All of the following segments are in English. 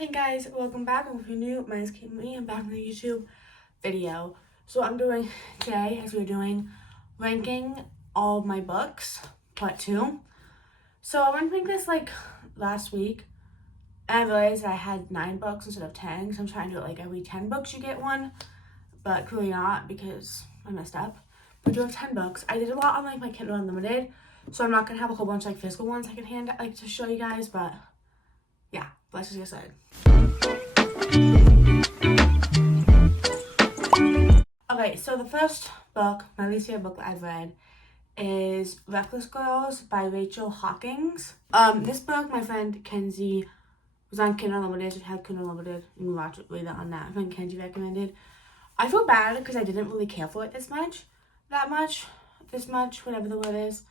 Hey guys, welcome back. If you're new, my name is Kimmy. I'm back on the YouTube video. So I'm doing today, as we're doing, ranking all of my books, part 2. So I went to make this like last week, and I realized I had 9 books instead of 10, so I'm trying to do it like every 10 books you get one, but clearly not because I messed up. But I do have 10 books. I did a lot on like my Kindle Unlimited, so I'm not gonna have a whole bunch of like physical ones I can hand like to show you guys, but yeah, let's just get started. Okay, so the first book, my least favorite book that I've read, is Reckless Girls by Rachel Hawkins. This book, my friend Kenzie was on Kindle Unlimited. It had Kindle Unlimited. You can read it on that. My friend Kenzie recommended. I feel bad because I didn't really care for it this much, whatever the word is.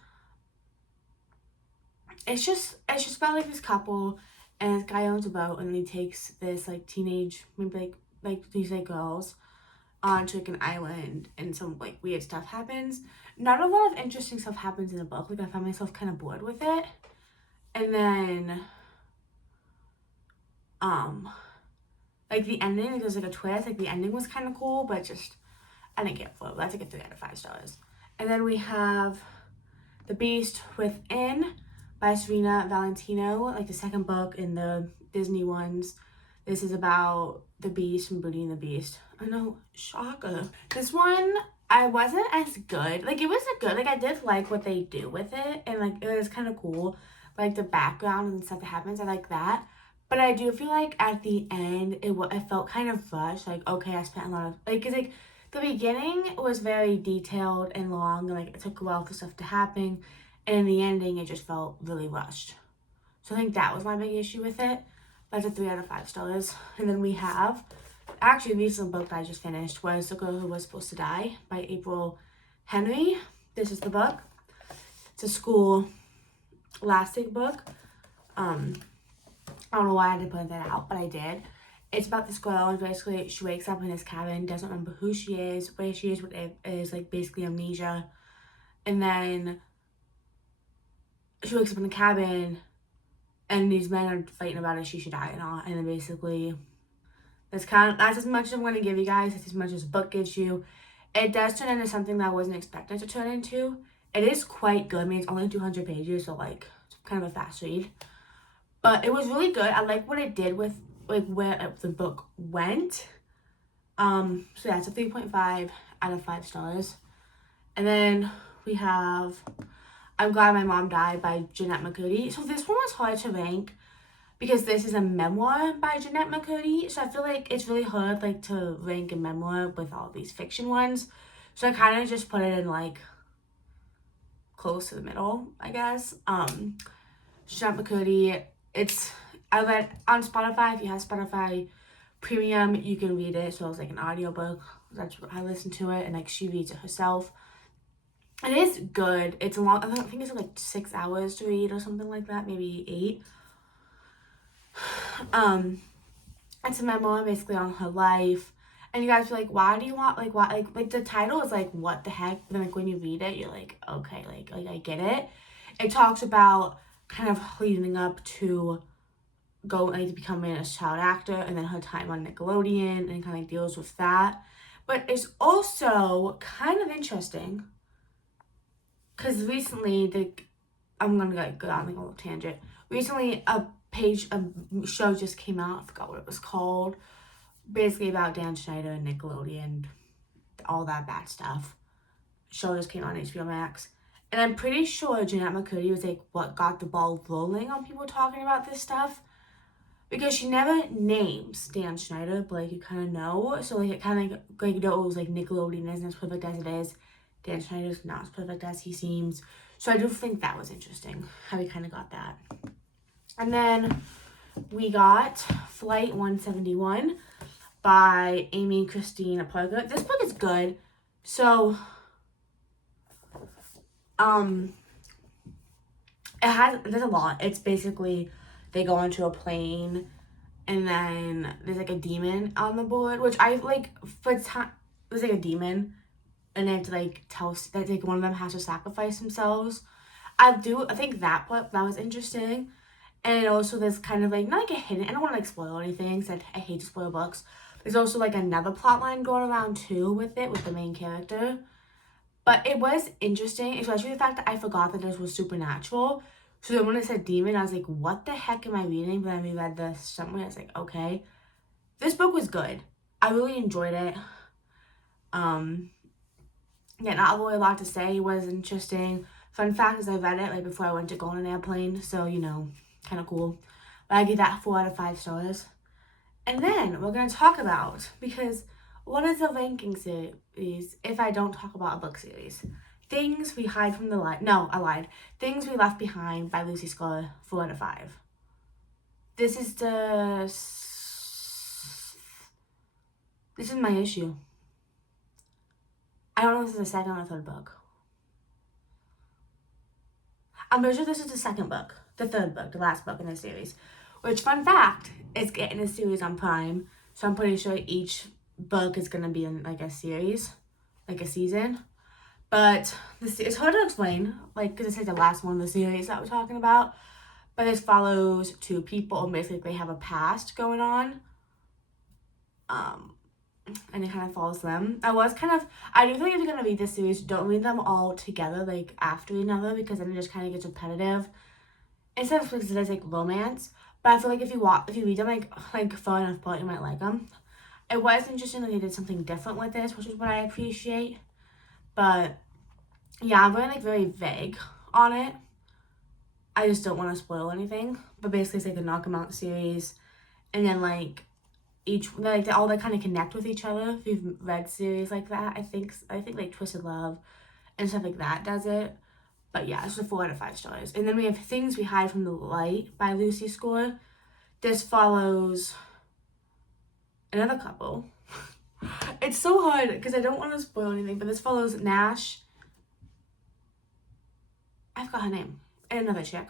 It's just about like this couple, and this guy owns a boat, and then he takes this like teenage, maybe like these like girls onto like an island, and some like weird stuff happens. Not a lot of interesting stuff happens in the book. Like I found myself kind of bored with it. And then like the ending, like there's like a twist. Like the ending was kind of cool, but just I didn't care for it. That's like a 3 out of 5 stars. And then we have The Beast Within by Serena Valentino, like the second book in the Disney ones. This is about the Beast from Beauty and the Beast. I know, shocker. This one, I wasn't as good. Like, it wasn't good. Like, I did like what they do with it, and, like, it was kind of cool. Like, the background and stuff that happens, I like that. But I do feel like at the end, it felt kind of rushed. Like, okay, I spent a lot of, like, cause, like, the beginning was very detailed and long, and, like, it took a while for stuff to happen. And in the ending, it just felt really rushed. So I think that was my big issue with it. That's a 3 out of 5 stars. And then we have, actually, the recent book that I just finished was The Girl Who Was Supposed to Die by April Henry. This is the book. It's a school lasting book. I don't know why I had to put that out, but I did. It's about this girl, and basically she wakes up in this cabin, doesn't remember who she is, where she is, what it is, like basically amnesia. And then she wakes up in the cabin, and these men are fighting about if she should die or not. And then basically, that's as much as I'm going to give you guys. That's as much as the book gives you. It does turn into something that I wasn't expecting to turn into. It is quite good. I mean, it's only 200 pages, so like it's kind of a fast read. But it was really good. I like what it did with like where the book went. So yeah, it's a 3.5 out of 5 stars. And then we have I'm Glad My Mom Died by Jennette McCurdy. So this one was hard to rank because this is a memoir by Jennette McCurdy. So I feel like it's really hard like to rank a memoir with all these fiction ones. So I kind of just put it in like close to the middle, I guess. Jennette McCurdy, I read on Spotify. If you have Spotify Premium, you can read it. So it's like an audiobook. That's what I listen to it, and like she reads it herself. It is good. It's a long, I think it's like 6 hours to read or something like that, maybe 8. It's a memoir basically on her life. And you guys feel like, why do you want, like, why, like the title is like, what the heck? But then like when you read it, you're like, okay, like I get it. It talks about kind of leading up to to becoming a child actor, and then her time on Nickelodeon, and kind of like deals with that. But it's also kind of interesting because recently, I'm gonna go on like a little tangent. Recently, a show just came out. I forgot what it was called. Basically about Dan Schneider and Nickelodeon, all that bad stuff. Show just came out on HBO Max. And I'm pretty sure Jennette McCurdy was like what got the ball rolling on people talking about this stuff. Because she never names Dan Schneider, but like you kind of know. So like it kind of like you know it was like Nickelodeon isn't as perfect as it is. Dan Schneider's not as perfect as he seems. So I do think that was interesting how we kind of got that. And then we got Flight 171 by Amy Christine Parker. This book is good. So there's a lot. It's basically they go onto a plane, and then there's like a demon on the board, which I like there's like a demon, and they have to like tell that like one of them has to sacrifice themselves. I think that was interesting. And also there's kind of like, not like a hidden, I don't want to like spoil anything because I hate to spoil books. There's also like another plot line going around too with it, with the main character. But it was interesting, especially the fact that I forgot that this was supernatural. So then when it said demon, I was like, what the heck am I reading? But then we read this somewhere. I was like, okay. This book was good. I really enjoyed it. Yeah, not really a lot to say. It was interesting. Fun fact is I read it like before I went to go on an airplane. So, you know, kind of cool. But I give that 4 out of 5 stars. And then we're going to talk about, because what is a ranking series if I don't talk about a book series? Things We Hide from the Light. No, I lied. Things We Left Behind by Lucy Score, 4 out of 5. This is my issue. I don't know if this is the second or third book. I'm pretty sure this is the second book. The third book, the last book in the series. Which, fun fact, is getting a series on Prime. So I'm pretty sure each book is going to be in like a series, like a season. But it's hard to explain, like, because it's like the last one of the series that we're talking about. But this follows 2 people, and basically they have a past going on. And it kind of follows them. I do think if you're going to read this series, don't read them all together, like, after another, because then it just kind of gets repetitive. Instead of because there's, like, romance. But I feel like if you read them, like far enough apart, you might like them. It was interesting that they did something different with this, which is what I appreciate. But, yeah, I'm very vague on it. I just don't want to spoil anything. But basically, it's like a Knock 'Em Out series. And then, like, they all kind of connect with each other. If you've read series like that, I think like Twisted Love and stuff like that does it. But yeah, it's a 4 out of 5 stars. And then we have Things We Hide from the Light by Lucy Score. This follows another couple. It's so hard because I don't want to spoil anything, but this follows Nash. I forgot her name. And another chick.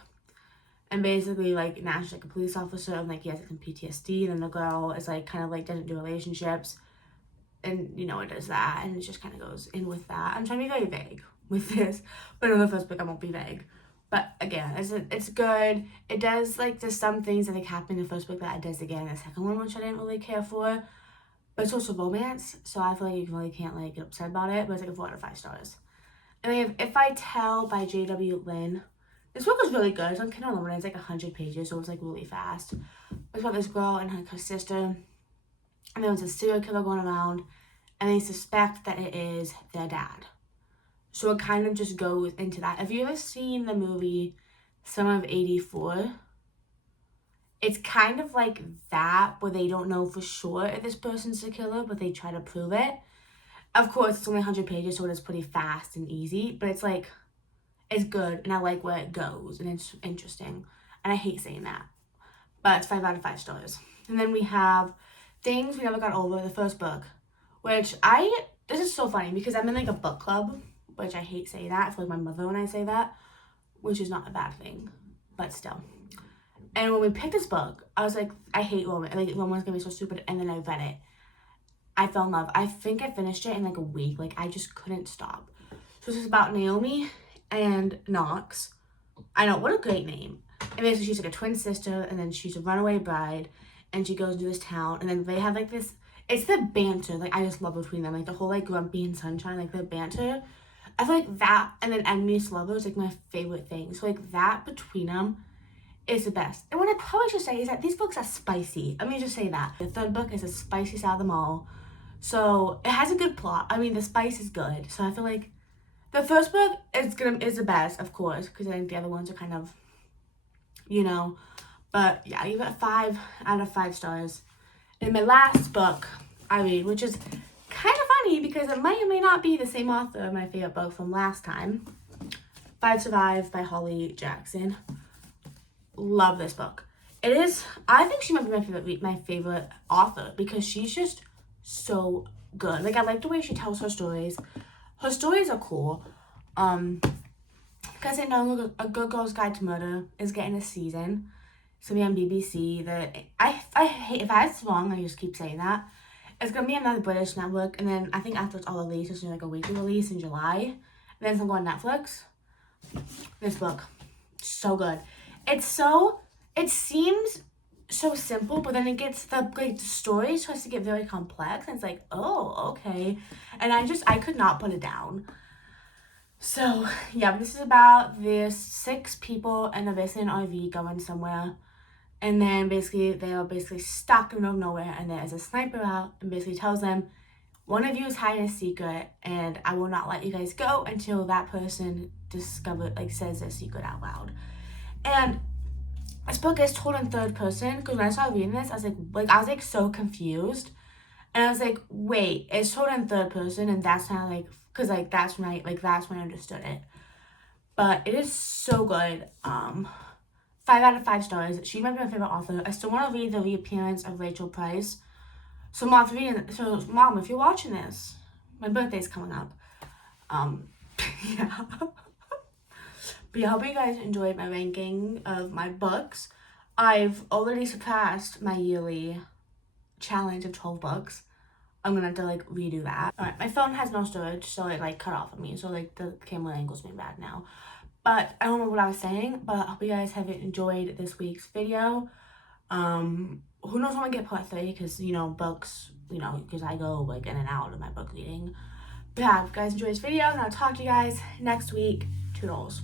And basically, like, Nash is like a police officer, and like he has like some PTSD, and then the girl is like kind of like doesn't do relationships, and you know, it does that, and it just kind of goes in with that. I'm trying to be very vague with this, but in the first book I won't be vague. But again, it's good. It does, like, there's some things that like happen in the first book that it does again in the second one, which I didn't really care for. But it's also romance, so I feel like you really can't like get upset about it. But it's like a 4 out of 5 stars. And we have If I Tell by J.W. Lynn. This book was really good. It's on Kindle Unlimited. It's like 100 pages, so it's like really fast. It's about this girl and her sister, and there was a serial killer going around, and they suspect that it is their dad. So it kind of just goes into that. Have you ever seen the movie Summer of '84? It's kind of like that, where they don't know for sure if this person's the killer, but they try to prove it. Of course, it's only 100 pages, so it is pretty fast and easy, but it's like, it's good, and I like where it goes, and it's interesting. And I hate saying that, but it's 5 out of 5 stars. And then we have Things We Never Got Over, the first book, which this is so funny because I'm in like a book club, which I hate saying that. I feel like my mother when I say that, which is not a bad thing, but still. And when we picked this book, I was like, I hate romance. Like, romance can be so stupid. And then I read it. I fell in love. I think I finished it in like a week. Like, I just couldn't stop. So this is about Naomi and Knox. I know, what a great name. And basically she's like a twin sister, and then she's a runaway bride, and she goes to this town, and then they have like this, it's the banter, like, I just love between them, like the whole like Grumpy and Sunshine, like the banter. I feel like that, and then Enemies to Lovers, like my favorite thing. So like that between them is the best. And what I probably should say is that these books are spicy. Let me just say that. The third book is the spiciest out of them all. So it has a good plot. I mean, the spice is good. So I feel like the first book is the best, of course, because I think the other ones are kind of, you know. But yeah, I give it 5 out of 5 stars. And my last book I read, which is kind of funny because it might or may not be the same author of my favorite book from last time, Five Survive by Holly Jackson. Love this book. It is, I think she might be my favorite author because she's just so good. Like, I like the way she tells her stories. Her stories are cool. Because I know A Good Girl's Guide to Murder is getting a season. It's gonna be on BBC. I hate, if I was wrong, I just keep saying that. It's gonna be another British network, and then I think after it's all released, it's gonna be like a weekly release in July. And then it's gonna go on Netflix. This book, so good. It's it seems so simple, but then it gets the story starts to get very complex, and it's like, oh, okay. And I could not put it down. So yeah, this is about this 6 people and they're basically in an RV going somewhere, and then basically they are basically stuck in the middle of nowhere, and there's a sniper out and basically tells them, one of you is hiding a secret, and I will not let you guys go until that person says their secret out loud. And this book is told in third person, because when I started reading this, I was so confused, and I was like, wait, it's told in third person, and that's not because that's when I understood it. But it is so good. 5 out of 5 stars. She might be my favorite author. I still want to read the reappearance of Rachel Price. So Mom, if you're watching this, my birthday's coming up. Yeah. But yeah, I hope you guys enjoyed my ranking of my books. I've already surpassed my yearly challenge of 12 books. I'm gonna have to redo that. Alright, my phone has no storage, so it cut off on me. So the camera angle's been bad now. But I don't remember what I was saying, but I hope you guys have enjoyed this week's video. Who knows when I get part 3, because, books, because I go, in and out of my book reading. But yeah, if you guys enjoyed this video, and I'll talk to you guys next week. Toodles.